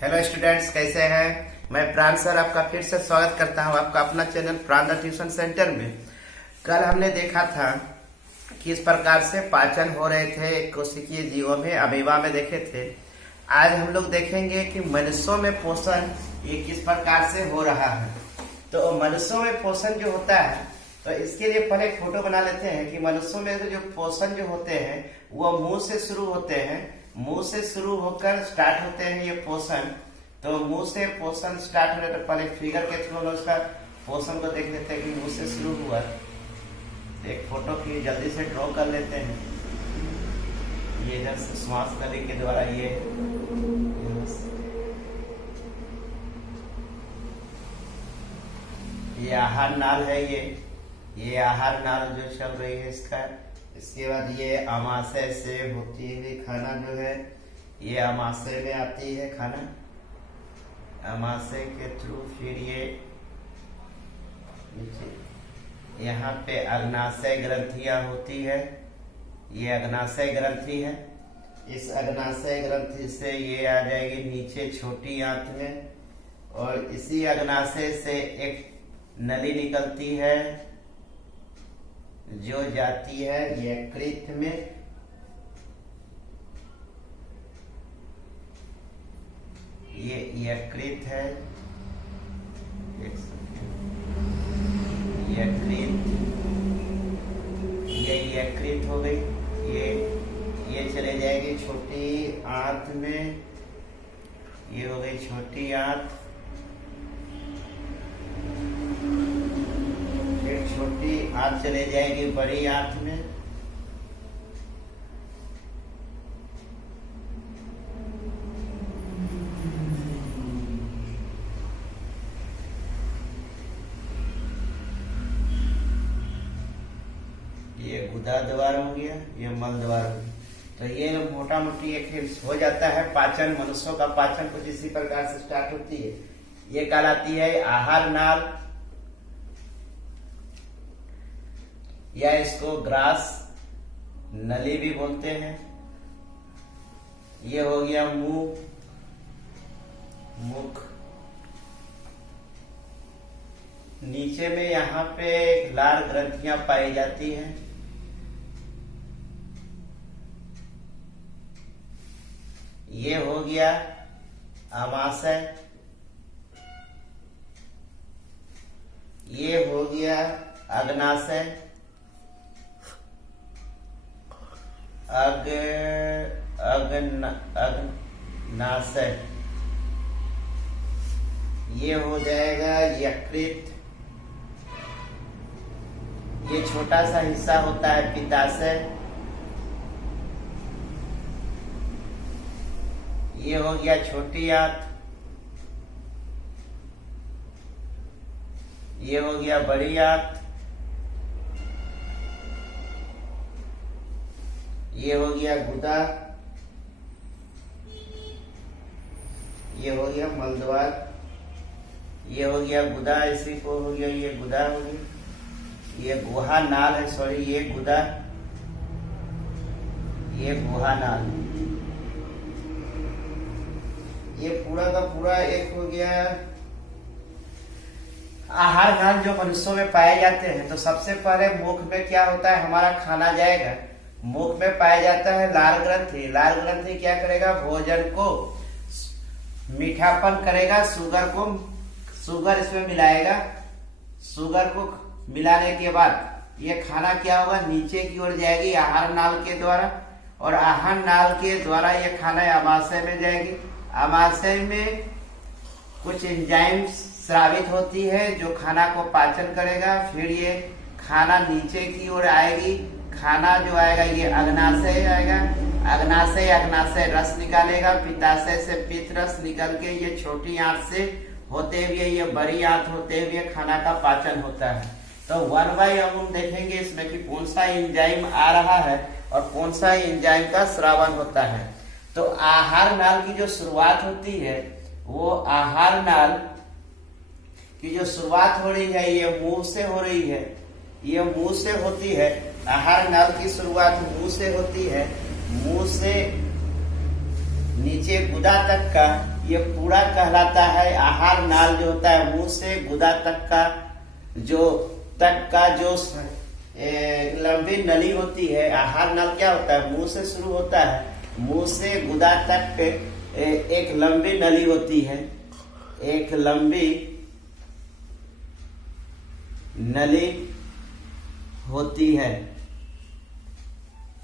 Hello students, कैसे हैं। मैं प्राण सर आपका फिर से स्वागत करता हूं आपका अपना चैनल प्राण द ट्यूशन सेंटर में। कल हमने देखा था किस प्रकार से पाचन हो रहे थे कोशिकीय जीवों में, अमीबा में देखे थे। आज हम लोग देखेंगे कि मनुष्यों में पोषण ये किस प्रकार से हो रहा है। तो मनुष्यों में पोषण जो होता है, तो इसके लिए पहले एक फोटो बना लेते हैं कि मनुष्यों में जो पोषण जो होते हैं वो मुंह से शुरू होते हैं। मुंह से शुरू होकर स्टार्ट होते हैं ये पोषण। तो मुंह से पोषण स्टार्ट होने तो पहले फिगर के थ्रू हम उसका पोषण को देख लेते हैं कि मुंह से शुरू हुआ। एक फोटो की जल्दी से ड्रॉ कर लेते हैं। ये इधर से श्वास नली के द्वारा ये आहार नाल है। ये आहार नाल जो चल रही है इसका। इसके बाद ये आमाशय से होती हुई खाना जो है ये आमाशय में आती है खाना। आमाशय के थ्रू फिर ये यहाँ पे अग्नाशय ग्रंथियां होती है। ये अग्नाशय ग्रंथि है। इस अग्नाशय ग्रंथि से ये आ जाएगी नीचे छोटी आंत में, और इसी अग्नाशय से एक नली निकलती है जो जाती है यकृत में। ये यकृत है। यकृत, ये यकृत हो गई। ये चले जाएगी छोटी आंत में। ये हो गई छोटी आंत। छोटी आंत चले जाएगी बड़ी आंत में। ये गुदा द्वार हो गया, ये मल द्वार हो गया। तो ये मोटा मोटी एक हो जाता है पाचन। मनुष्यों का पाचन कुछ इसी प्रकार से स्टार्ट होती है। ये कहलाती है आहार नाल, या इसको ग्रास नली भी बोलते हैं। ये हो गया मुख। नीचे में यहाँ पे लाल ग्रंथियां पाई जाती हैं। ये हो गया आमाशय। ये हो गया अग्नाशय। अग्नाशय। ये हो जाएगा यकृत। ये छोटा सा हिस्सा होता है पित्ताशय। ये हो गया छोटी आंत। ये हो गया बड़ी आंत। ये हो गया गुदा। ये हो गया मलद्वार। ये हो गया गुदा। इसी को हो गया, ये गुदा हो गया। ये गुहा नाल है, सॉरी, ये गुदा, ये गुहा नाल। ये पूरा का पूरा एक हो गया आहार नाल जो मनुष्यों में पाए जाते हैं। तो सबसे पहले मुख में क्या होता है, हमारा खाना जाएगा। मुख में पाया जाता है लाल ग्रंथि। लाल ग्रंथि क्या करेगा, भोजन को मीठापन करेगा। शुगर इसमें मिलाएगा। शुगर को मिलाने के बाद ये खाना क्या होगा, नीचे की ओर जाएगी आहार नाल के द्वारा, और आहार नाल के द्वारा ये खाना आमाशय में जाएगी। आमाशय में कुछ एंजाइम स्रावित होती है जो खाना को पाचन करेगा। फिर ये खाना नीचे की ओर आएगी। खाना जो आएगा ये अग्नाशय आएगा। अग्नाशय रस निकालेगा। पित्ताशय से पित्त रस निकल के ये छोटी आंत से होते हुए ये बड़ी आंत होते हुए खाना का पाचन होता है। तो 1 बाय हम देखेंगे इसमें कि कौन सा एंजाइम आ रहा है और कौन सा एंजाइम का स्रावन होता है। तो आहार नाल की जो शुरुआत होती है, वो आहार नाल की जो शुरुआत हो रही है ये मुंह से हो रही है। ये मुंह से होती है। आहार नाल की शुरुआत मुंह से होती है। मुंह से नीचे गुदा तक का ये पूरा कहलाता है आहार नाल। जो होता है मुंह से गुदा तक का जो लंबी नली होती है, आहार नाल क्या होता है, मुंह से शुरू होता है, मुंह से गुदा तक एक लंबी नली होती है, एक लंबी नली होती है।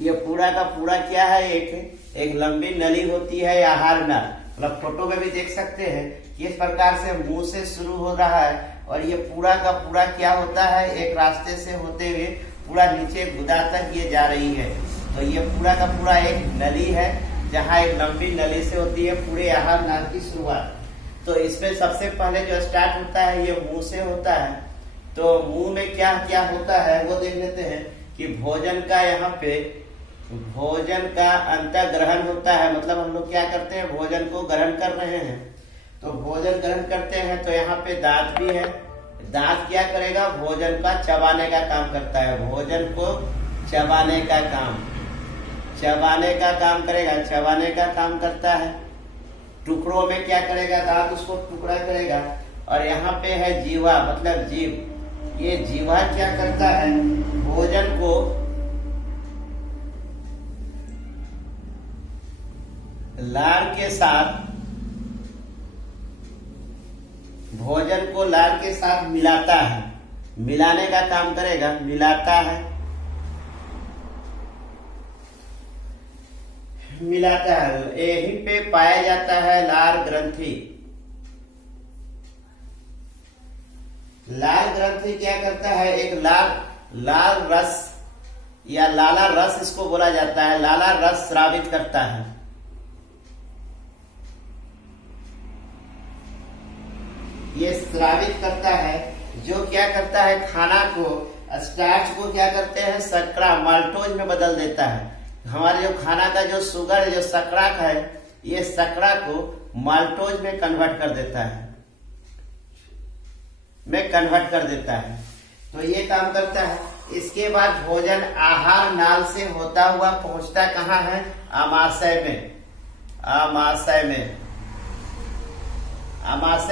ये पूरा का पूरा क्या है, एक लंबी नली होती है आहार नाल। मतलब फोटो में भी देख सकते हैं कि इस प्रकार से मुंह से शुरू हो रहा है और ये पूरा का पूरा क्या होता है, एक रास्ते से होते हुए पूरा नीचे गुदा तक ये जा रही है। तो ये पूरा का पूरा एक नली है, जहाँ एक लंबी नली से होती है पूरे आहार नाल की शुरुआत। तो इसमें सबसे पहले जो स्टार्ट होता है ये मुंह से होता है। तो मुंह में क्या क्या होता है वो देख लेते हैं कि भोजन का यहाँ पे भोजन का अंतःग्रहण होता है। मतलब हम लोग क्या करते हैं, भोजन को ग्रहण कर रहे हैं। तो भोजन ग्रहण करते हैं तो यहाँ पे दांत भी है। दांत क्या करेगा, भोजन का चबाने का काम करता है, भोजन को चबाने का काम करेगा, चबाने का काम करता है। टुकड़ों में क्या करेगा, दांत उसको टुकड़ा करेगा। और यहाँ पे है जीवा, मतलब जीव। ये जीवा क्या करता है, भोजन को लार के साथ मिलाता है, मिलाने का काम करेगा, मिलाता है। यहीं पे पाया जाता है लार ग्रंथि। लाल ग्रंथि क्या करता है, एक लाल रस या लाला रस इसको बोला जाता है, लाला रस स्रावित करता है। ये स्रावित करता है, जो क्या करता है, खाना को, स्टार्च को क्या करते हैं, शर्करा माल्टोज में बदल देता है। हमारे जो खाना का जो शुगर, जो शर्करा है, ये शर्करा को माल्टोज में कन्वर्ट कर देता है, तो ये काम करता है। इसके बाद भोजन आहार नाल से होता हुआ पहुंचता कहाँ है, आमाशय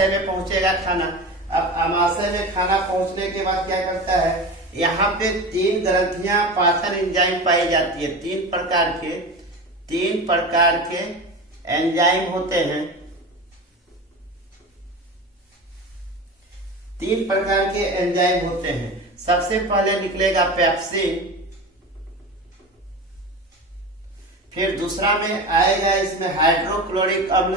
में पहुंचेगा खाना। अब आमाशय में खाना पहुंचने के बाद क्या करता है, यहाँ पे 3 ग्रंथियां पाचन एंजाइम पाई जाती है। 3 प्रकार के एंजाइम होते हैं। 3 प्रकार के एंजाइम होते हैं। सबसे पहले निकलेगा पेप्सिन, फिर दूसरा में आएगा इसमें हाइड्रोक्लोरिक अम्ल,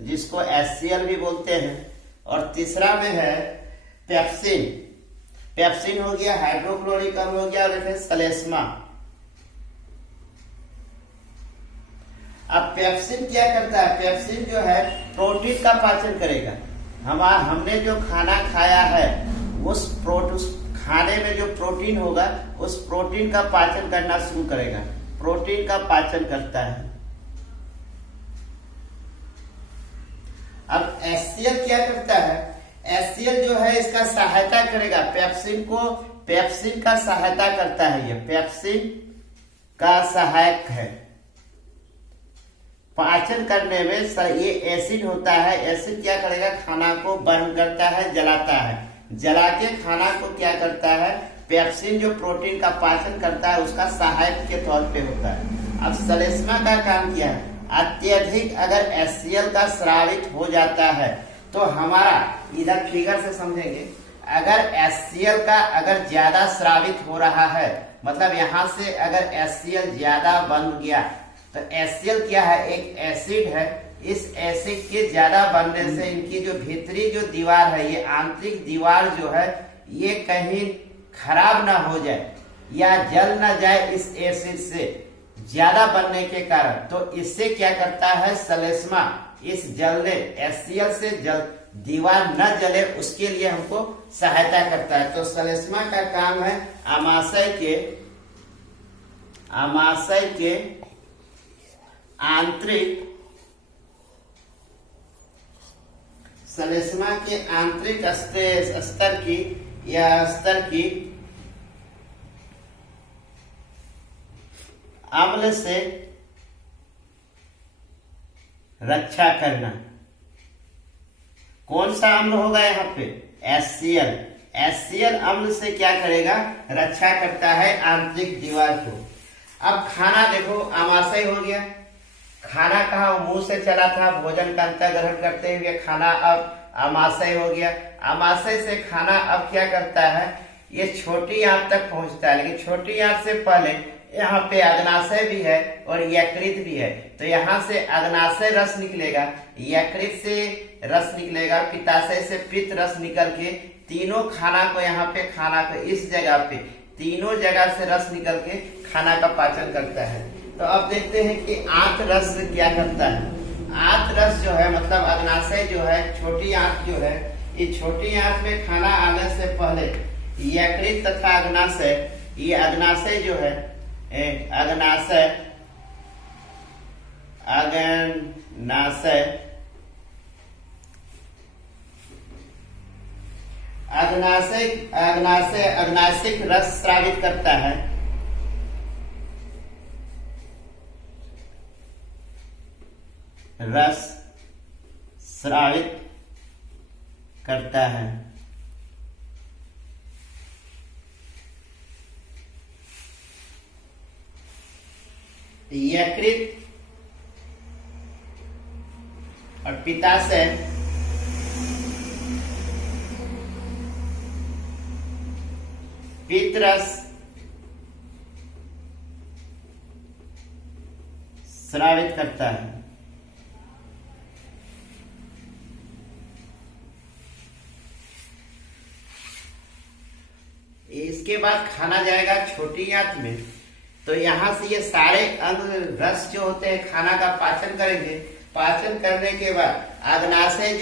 जिसको HCl भी बोलते हैं। और तीसरा में है पेप्सिन हो गया, हाइड्रोक्लोरिक अम्ल हो गया, और फिर सलेस्मा। अब पेप्सिन क्या करता है, पेप्सिन जो है प्रोटीन का पाचन करेगा। हमने जो खाना खाया है उस खाने में जो प्रोटीन होगा उस प्रोटीन का पाचन करना शुरू करेगा, प्रोटीन का पाचन करता है। अब HCl क्या करता है, HCl जो है इसका सहायता करेगा, पेप्सिन का सहायता करता है। ये पेप्सिन का सहायक है पाचन करने में। ये एसिड होता है, एसिड क्या करेगा, खाना को बर्न करता है, जलाता है। जला के खाना को क्या करता है, पेप्सिन जो प्रोटीन का पाचन करता है उसका सहायक के तौर पे होता है। अब सलेस्मा का काम क्या है, अत्यधिक अगर HCl का स्रावित हो जाता है तो हमारा, इधर फिगर से समझेंगे, अगर HCl का अगर ज्यादा स्रावित हो रहा है, मतलब यहाँ से अगर HCl ज्यादा बन गया, तो HCl क्या है, एक एसिड है। इस एसिड के ज्यादा बनने से इनकी जो भीतरी जो दीवार है, ये आंतरिक दीवार जो है, ये कहीं खराब ना हो जाए या जल ना जाए इस एसिड से ज्यादा बनने के कारण। तो इससे क्या करता है, सलेस्मा इस जलने HCl से दीवार न जले उसके लिए हमको सहायता करता है। तो सलेस्मा का काम है आमाशय के आंतरिक श्लेष्मा के आंतरिक स्तर की या स्तर की अम्ल से रक्षा करना। कौन सा अम्ल होगा यहाँ पे? HCl। HCl अम्ल से क्या करेगा? रक्षा करता है आंतरिक दीवार को। अब खाना देखो आमाशय हो गया। खाना कहा मुंह से चला था, भोजन का अंतर ग्रहण करते हुए खाना अब आमाशय हो गया। आमाशय से खाना अब क्या करता है? ये छोटी आंत तक पहुंचता है, लेकिन छोटी आंत से पहले यहाँ पे अग्नाशय भी है और यकृत भी है। तो यहाँ से अग्नाशय रस निकलेगा, यकृत से रस निकलेगा, पित्ताशय से पित्त रस निकल के तीनों खाना को यहाँ पे खाना को इस जगह पे तीनों जगह से रस निकल के खाना का पाचन करता है। तो अब देखते हैं कि आंत रस क्या करता है। आंत रस जो है मतलब अग्नाशय जो है, छोटी आंत जो है, ये छोटी आंत में खाना आने से पहले यकृत तथा अग्नाशय, ये अग्नाशय जो है अग्नाशय अग्नाशिक रस स्रावित करता है। रस स्रावित करता है। यकृत और पित्ताशय पित्त रस स्रावित करता है। इसके बाद खाना जाएगा छोटी आंत में। तो यहाँ से ये सारे अंग रस जो होते हैं खाना का पाचन करेंगे। पाचन करने के बाद अग्नाशय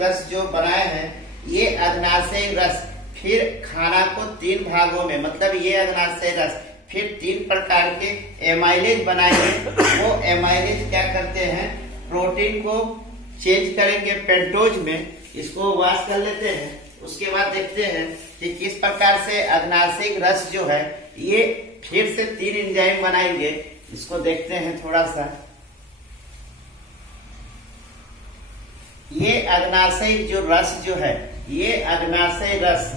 रस जो बनाए हैं, ये अग्नाशय रस फिर खाना को 3 भागों में, मतलब ये अग्नाशय रस फिर 3 प्रकार के एमाइलेज बनाएंगे। वो एमाइलेज क्या करते हैं? प्रोटीन को चेंज करेंगे पेंटोज में। इसको वाश कर लेते हैं। उसके बाद देखते हैं कि किस प्रकार से अग्नाशय रस जो है ये फिर से 3 एंजाइम बनाएंगे। इसको देखते हैं थोड़ा सा। ये अग्नाशय जो रस जो है, ये अग्नाशय रस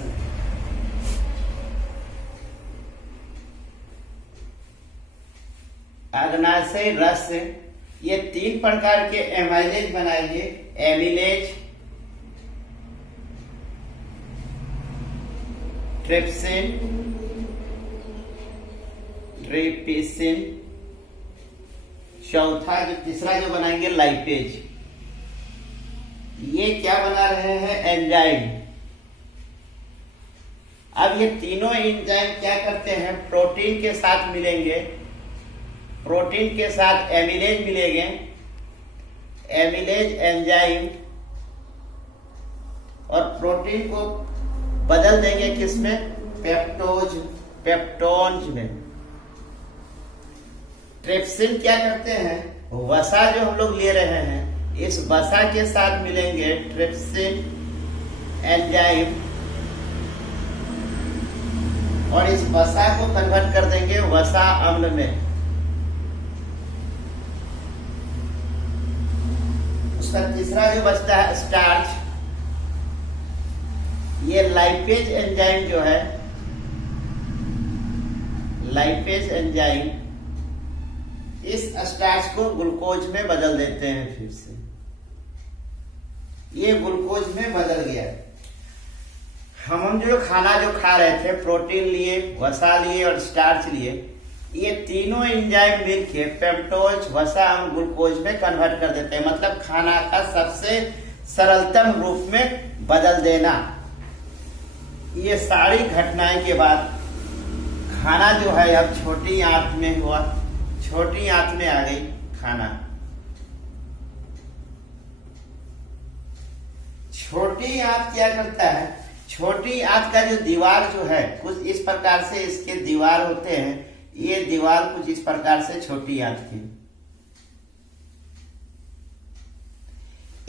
ये 3 प्रकार के एमाइलेज बनाएंगे। एमिलेज, ट्रिप्सिन, ट्रिप्सिन, चौथा जो तीसरा जो बनाएंगे लाइपेज। ये क्या बना रहे हैं? एंजाइम। अब ये तीनों एंजाइम क्या करते हैं? प्रोटीन के साथ मिलेंगे, प्रोटीन के साथ एमिलेज मिलेंगे। एमिलेज एंजाइम और प्रोटीन को बदल देंगे किसमें? पेप्टोन्स में। ट्रिप्सिन क्या करते हैं? वसा जो हम लोग ले रहे हैं, इस वसा के साथ मिलेंगे ट्रिप्सिन एंजाइम और इस वसा को कन्वर्ट कर देंगे वसा अम्ल में। उसका तीसरा जो बचता है स्टार्च। ये लाइपेज एंजाइम जो है, लाइपेज एंजाइम इस स्टार्च को ग्लूकोज में बदल देते हैं। फिर से ये ग्लूकोज में बदल गया। हम जो खाना जो खा रहे थे, प्रोटीन लिए, वसा लिए और स्टार्च लिए, ये तीनों एंजाइम मिलके पेप्टोज, वसा और ग्लूकोज में कन्वर्ट कर देते हैं। मतलब खाना का सबसे सरलतम रूप में बदल देना। ये सारी घटनाएं के बाद खाना जो है अब छोटी आंत में हुआ, छोटी आंत में आ गई खाना। छोटी आंत क्या करता है? छोटी आंत का जो दीवार जो है कुछ इस प्रकार से इसके दीवार होते हैं। ये दीवार कुछ इस प्रकार से छोटी आंत की।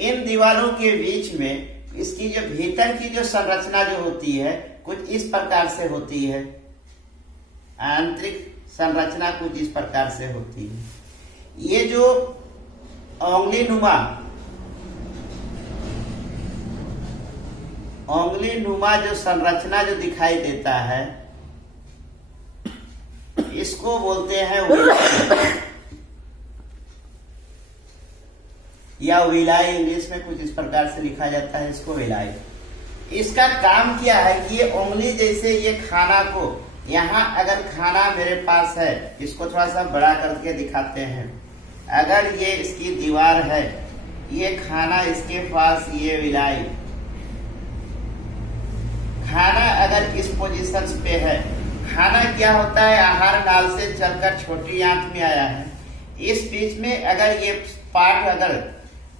इन दीवारों के बीच में इसकी जो भीतर की जो संरचना जो होती है कुछ इस प्रकार से होती है। आंतरिक संरचना कुछ इस प्रकार से होती है। ये जो उंगली नुमा जो संरचना जो दिखाई देता है इसको बोलते हैं या विलाई, इंग्लिश में कुछ इस प्रकार से लिखा जाता है इसको विलाई। इसका काम क्या है कि ये उंगली जैसे ये खाना को, यहाँ अगर खाना मेरे पास है, इसको थोड़ा सा बड़ा करके दिखाते हैं। अगर ये इसकी दीवार है, ये खाना इसके पास, ये विलाई, खाना अगर इस पोजीशन पे है, खाना क्या होता है आहार नाल से चलकर छोटी आंत में आया है। इस बीच में अगर ये पार्ट अगर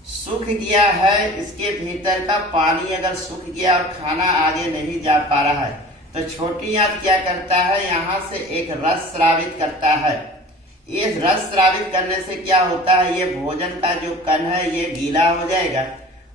सूख गया है, इसके भीतर का पानी अगर सूख गया और खाना आगे नहीं जा पा रहा है, तो छोटी आंत क्या करता है, यहाँ से एक रस स्रावित करता है। ये रस स्रावित करने से क्या होता है, ये भोजन का जो कण है ये गीला हो जाएगा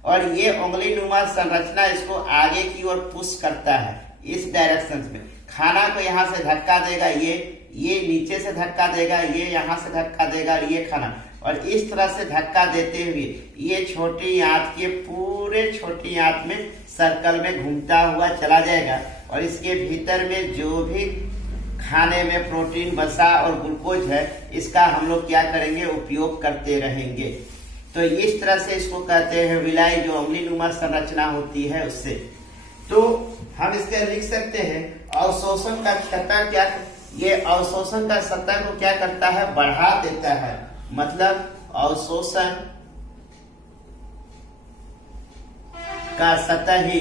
और ये उंगली नुमा संरचना इसको आगे की ओर पुश करता है इस डायरेक्शन में। खाना को यहाँ से धक्का देगा, ये नीचे से धक्का देगा, ये यहाँ से धक्का देगा, ये खाना, और इस तरह से धक्का देते हुए ये छोटी आंत के पूरे छोटी आंत में सर्कल में घूमता हुआ चला जाएगा और इसके भीतर में जो भी खाने में प्रोटीन, वसा और ग्लूकोज है, इसका हम लोग क्या करेंगे, उपयोग करते रहेंगे। तो इस तरह से इसको कहते हैं विलाई, जो उंगली नुमा संरचना होती है उससे। तो हम इसके लिख सकते हैं अवशोषण का सतह क्या, ये अवशोषण का सतह को क्या करता है, बढ़ा देता है। मतलब अवशोषण का सतही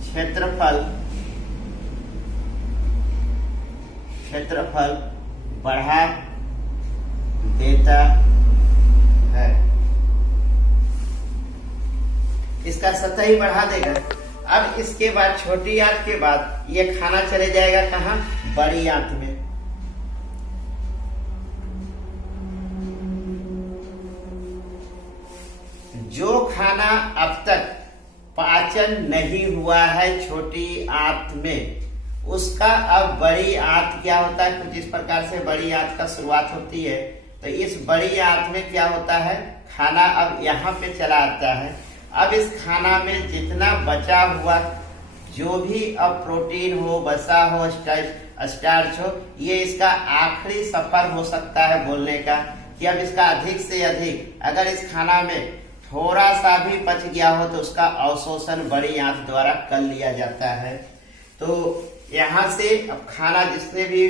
क्षेत्रफल बढ़ा देता है, इसका सतह ही बढ़ा देगा। अब इसके बाद छोटी आंत के बाद ये खाना चले जाएगा कहाँ, बड़ी आंत में। जो खाना अब तक पाचन नहीं हुआ है छोटी आंत में, उसका अब बड़ी आंत क्या होता है, कुछ इस प्रकार से बड़ी आंत का शुरुआत होती है। तो इस बड़ी आंत में क्या होता है, खाना अब यहाँ पे चला आता है। अब इस खाना में जितना बचा हुआ जो भी अब प्रोटीन हो, वसा हो, स्टार्च हो, ये इसका आखिरी सफर हो सकता है बोलने का, कि अब इसका अधिक से अधिक अगर इस खाना में थोड़ा सा भी बच गया हो तो उसका अवशोषण बड़ी आंत द्वारा कर लिया जाता है। तो यहाँ से अब खाना, जिसने भी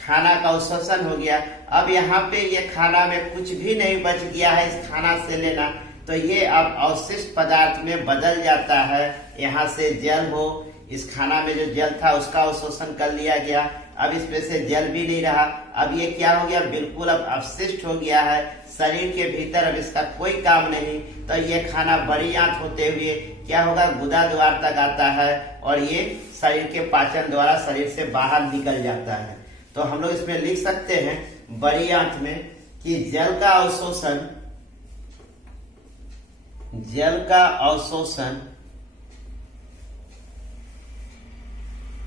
खाना का अवशोषण हो गया, अब यहाँ पे ये खाना में कुछ भी नहीं बच गया है इस खाना से लेना, तो ये अब अवशिष्ट पदार्थ में बदल जाता है। यहाँ से जल हो, इस खाना में जो जल था उसका अवशोषण कर लिया गया, अब इसमें से जल भी नहीं रहा, अब ये क्या हो गया, बिल्कुल अब अपशिष्ट हो गया है शरीर के भीतर, अब इसका कोई काम नहीं। तो ये खाना बड़ी आंत होते हुए क्या होगा, गुदा द्वार तक आता है और ये शरीर के पाचन द्वारा शरीर से बाहर निकल जाता है। तो हम लोग इसमें लिख सकते हैं बड़ी आंत में कि जल का अवशोषण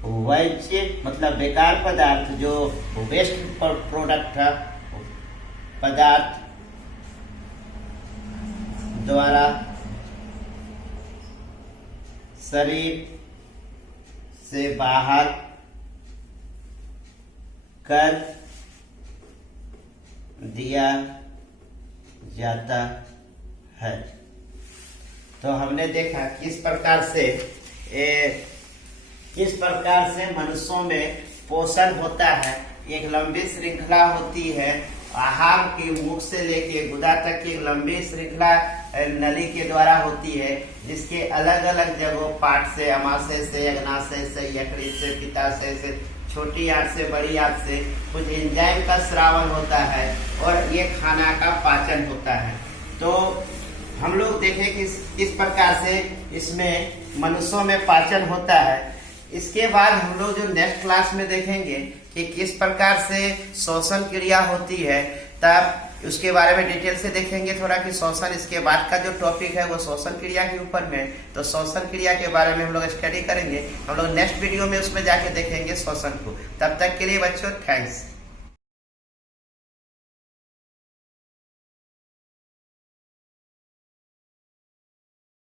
वैच्य मतलब बेकार पदार्थ, जो वेस्ट प्रोडक्ट है, पदार्थ द्वारा शरीर से बाहर कर दिया जाता है। तो हमने देखा किस प्रकार से मनुष्यों में पोषण होता है। एक लंबी श्रृंखला होती है, आहार के मुख से लेके गुदा तक की लंबी श्रृंखला नली के द्वारा होती है, जिसके अलग अलग जगहों पार्ट से, अमाशय से, अग्नाशय से, यकृत से, पित्ताशय से, छोटी आंत से, बड़ी आंत से कुछ एंजाइम का स्रावन होता है और ये खाना का पाचन होता है। तो हम लोग देखें कि किस प्रकार से इसमें मनुष्यों में पाचन होता है। इसके बाद हम लोग जो नेक्स्ट क्लास में देखेंगे कि किस प्रकार से श्वसन क्रिया होती है, तब उसके बारे में डिटेल से देखेंगे थोड़ा कि श्वसन। इसके बाद का जो टॉपिक है वो श्वसन क्रिया के ऊपर में है, तो श्वसन क्रिया के बारे में हम लोग स्टडी करेंगे। हम लोग नेक्स्ट वीडियो में उसमें जाके देखेंगे श्वसन को। तब तक के लिए बच्चों थैंक्स।